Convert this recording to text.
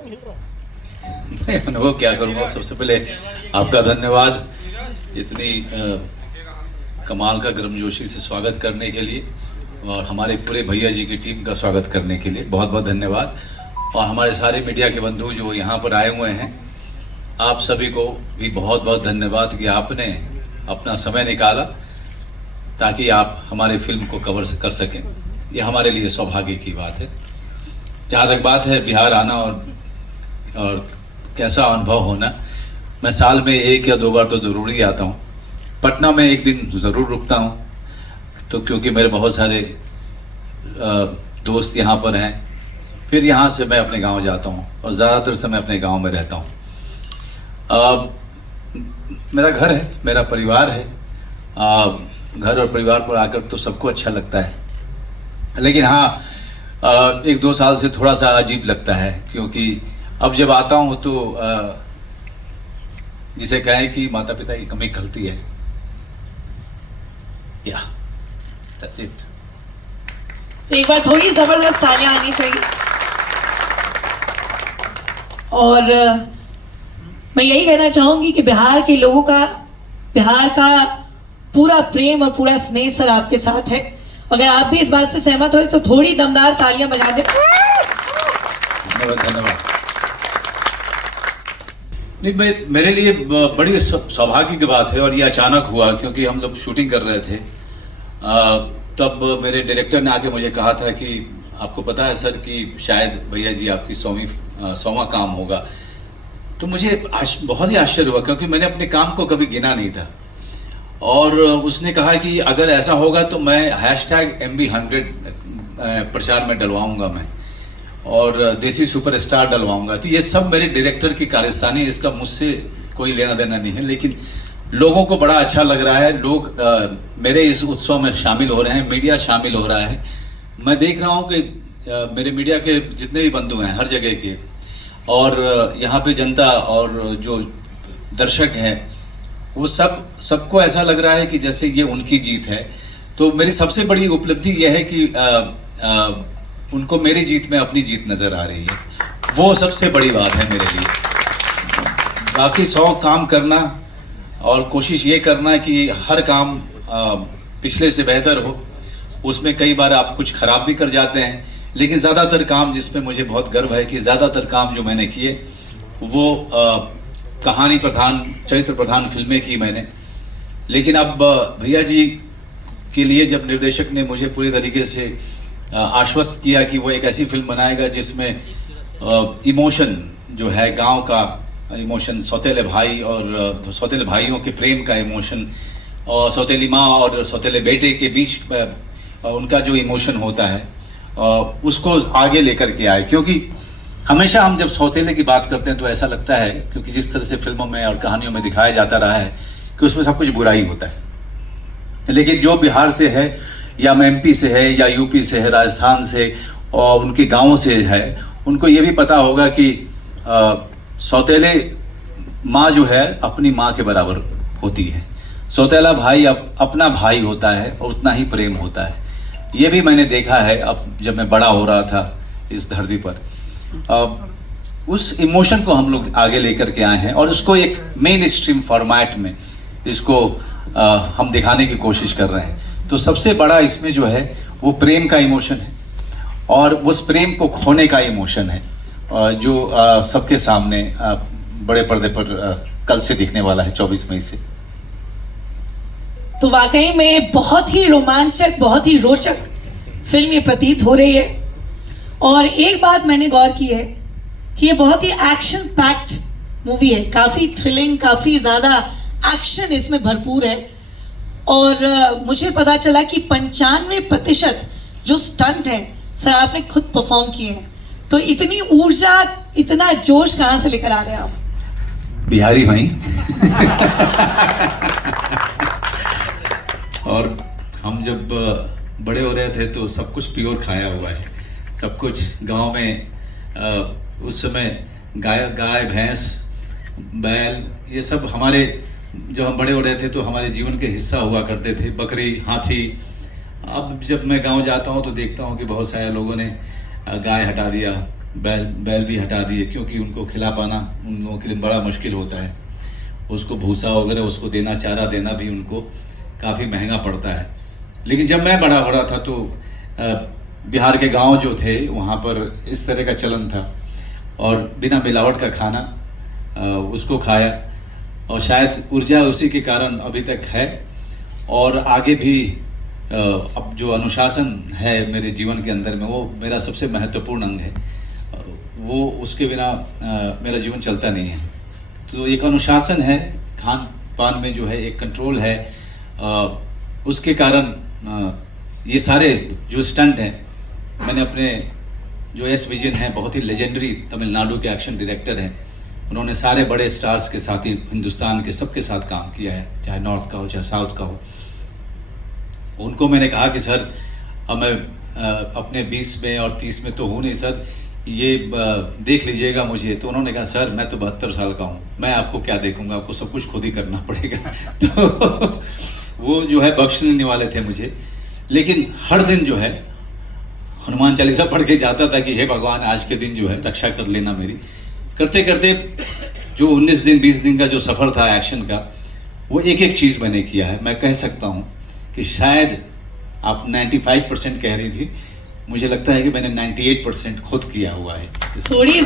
मैं अनुभव क्या करूँगा। सबसे पहले आपका धन्यवाद इतनी कमाल का गर्मजोशी से स्वागत करने के लिए, और हमारे पूरे भैया जी की टीम का स्वागत करने के लिए बहुत बहुत धन्यवाद। और हमारे सारे मीडिया के बंधु जो यहाँ पर आए हुए हैं, आप सभी को भी बहुत बहुत धन्यवाद कि आपने अपना समय निकाला ताकि आप हमारे फिल्म को कवर कर सकें। ये हमारे लिए सौभाग्य की बात है। जहाँ तक बात है बिहार आना और कैसा अनुभव होना, मैं साल में 1 या 2 बार तो ज़रूर ही आता हूँ। पटना में एक दिन ज़रूर रुकता हूँ, तो क्योंकि मेरे बहुत सारे दोस्त यहाँ पर हैं। फिर यहाँ से मैं अपने गांव जाता हूँ और ज़्यादातर समय अपने गांव में रहता हूँ। मेरा घर है, मेरा परिवार है। घर और परिवार पर आकर तो सबको अच्छा लगता है, लेकिन हाँ 1-2 साल से थोड़ा सा अजीब लगता है, क्योंकि अब जब आता हूँ तो जिसे कहें कि माता पिता की कमी खलती है। या दैट्स इट। तो एक बार थोड़ी जबरदस्त तालियां आनी चाहिए। और मैं यही कहना चाहूंगी कि बिहार के लोगों का, बिहार का पूरा प्रेम और पूरा स्नेह सर आपके साथ है। अगर आप भी इस बात से सहमत हो तो थोड़ी दमदार तालियां बजा दें। धन्यवाद। नहीं, मेरे लिए बड़ी सौभाग्य की बात है, और ये अचानक हुआ क्योंकि हम लोग शूटिंग कर रहे थे। तब मेरे डायरेक्टर ने आके मुझे कहा था कि आपको पता है सर कि शायद भैया जी आपकी 100वां काम होगा। तो मुझे बहुत ही आश्चर्य हुआ, क्योंकि मैंने अपने काम को कभी गिना नहीं था। और उसने कहा कि अगर ऐसा होगा तो मैं #MB100 प्रचार में डलवाऊंगा मैं, और देसी सुपरस्टार डलवाऊंगा। तो ये सब मेरे डायरेक्टर की कारस्तानी, इसका मुझसे कोई लेना देना नहीं है। लेकिन लोगों को बड़ा अच्छा लग रहा है, लोग मेरे इस उत्सव में शामिल हो रहे हैं, मीडिया शामिल हो रहा है। मैं देख रहा हूँ कि मेरे मीडिया के जितने भी बंधु हैं हर जगह के, और यहाँ पे जनता और जो दर्शक हैं, वो सबको ऐसा लग रहा है कि जैसे ये उनकी जीत है। तो मेरी सबसे बड़ी उपलब्धि यह है कि उनको मेरी जीत में अपनी जीत नज़र आ रही है। वो सबसे बड़ी बात है मेरे लिए। बाकी 100 काम करना और कोशिश ये करना कि हर काम पिछले से बेहतर हो। उसमें कई बार आप कुछ खराब भी कर जाते हैं, लेकिन ज़्यादातर काम जिसमें मुझे बहुत गर्व है कि ज़्यादातर काम जो मैंने किए वो कहानी प्रधान, चरित्र प्रधान फिल्में की मैंने। लेकिन अब भैया जी के लिए जब निर्देशक ने मुझे पूरी तरीके से आश्वस्त किया कि वो एक ऐसी फिल्म बनाएगा जिसमें इमोशन जो है, गांव का इमोशन, सौतेले भाई और सौतेले भाइयों के प्रेम का इमोशन, और सौतेली माँ और सौतेले बेटे के बीच उनका जो इमोशन होता है, उसको आगे लेकर के आए। क्योंकि हमेशा हम जब सौतेले की बात करते हैं तो ऐसा लगता है, क्योंकि जिस तरह से फिल्मों में और कहानियों में दिखाया जाता रहा है कि उसमें सब कुछ बुरा ही होता है। लेकिन जो बिहार से है, या MP से है, या UP से है, राजस्थान से और उनके गाँवों से है, उनको ये भी पता होगा कि सौतेले माँ जो है अपनी माँ के बराबर होती है। सौतेला भाई अपना भाई होता है और उतना ही प्रेम होता है। ये भी मैंने देखा है अब जब मैं बड़ा हो रहा था इस धरती पर। उस इमोशन को हम लोग आगे लेकर के आए हैं, और उसको एक मेन स्ट्रीम फॉर्मेट में इसको हम दिखाने की कोशिश कर रहे हैं। तो सबसे बड़ा इसमें जो है वो प्रेम का इमोशन है, और उस प्रेम को खोने का इमोशन है, जो सबके सामने बड़े पर्दे पर कल से दिखने वाला है, 24 मई से। तो वाकई में बहुत ही रोमांचक, बहुत ही रोचक फिल्म ये प्रतीत हो रही है। और एक बात मैंने गौर की है कि ये बहुत ही एक्शन पैक्ड मूवी है, काफ़ी थ्रिलिंग, काफ़ी ज़्यादा एक्शन इसमें भरपूर है। और मुझे पता चला कि 95% जो स्टंट हैं सर आपने खुद परफॉर्म किए हैं। तो इतनी ऊर्जा, इतना जोश कहाँ से लेकर आ रहे हैं आप? बिहारी भाई और हम जब बड़े हो रहे थे तो सब कुछ प्योर खाया हुआ है, सब कुछ गांव में उस समय गाय भैंस बैल ये सब हमारे, जब हम बड़े हो रहे थे तो हमारे जीवन के हिस्सा हुआ करते थे। बकरी, हाथी। अब जब मैं गांव जाता हूं तो देखता हूं कि बहुत सारे लोगों ने गाय हटा दिया, बैल भी हटा दिए, क्योंकि उनको खिला पाना उन लोगों के लिए बड़ा मुश्किल होता है। उसको भूसा वगैरह उसको देना, चारा देना भी उनको काफ़ी महंगा पड़ता है। लेकिन जब मैं बड़ा हो रहा था तो बिहार के गांव जो थे वहाँ पर इस तरह का चलन था, और बिना मिलावट का खाना उसको खाया, और शायद ऊर्जा उसी के कारण अभी तक है। और आगे भी अब जो अनुशासन है मेरे जीवन के अंदर में, वो मेरा सबसे महत्वपूर्ण अंग है। वो उसके बिना मेरा जीवन चलता नहीं है। तो एक अनुशासन है, खान पान में जो है एक कंट्रोल है। उसके कारण ये सारे जो स्टंट हैं, मैंने अपने जो एस विजयन है, बहुत ही लेजेंडरी तमिलनाडु के एक्शन डायरेक्टर हैं, उन्होंने सारे बड़े स्टार्स के साथ ही हिंदुस्तान के सबके साथ काम किया है, चाहे नॉर्थ का हो चाहे साउथ का हो। उनको मैंने कहा कि सर अब मैं अपने 20 में और 30 में तो हूँ नहीं सर, ये देख लीजिएगा मुझे। तो उन्होंने कहा सर मैं तो 72 साल का हूँ, मैं आपको क्या देखूंगा, आपको सब कुछ खुद ही करना पड़ेगा। तो वो जो है बख्श लेने वाले थे मुझे। लेकिन हर दिन जो है हनुमान चालीसा पढ़ के जाता था कि हे भगवान आज के दिन जो है रक्षा कर लेना मेरी। करते करते जो 19 दिन 20 दिन का जो सफ़र था एक्शन का, वो एक एक चीज़ मैंने किया है। मैं कह सकता हूँ कि शायद आप 95% कह रही थी, मुझे लगता है कि मैंने 98% खुद किया हुआ है। थोड़ी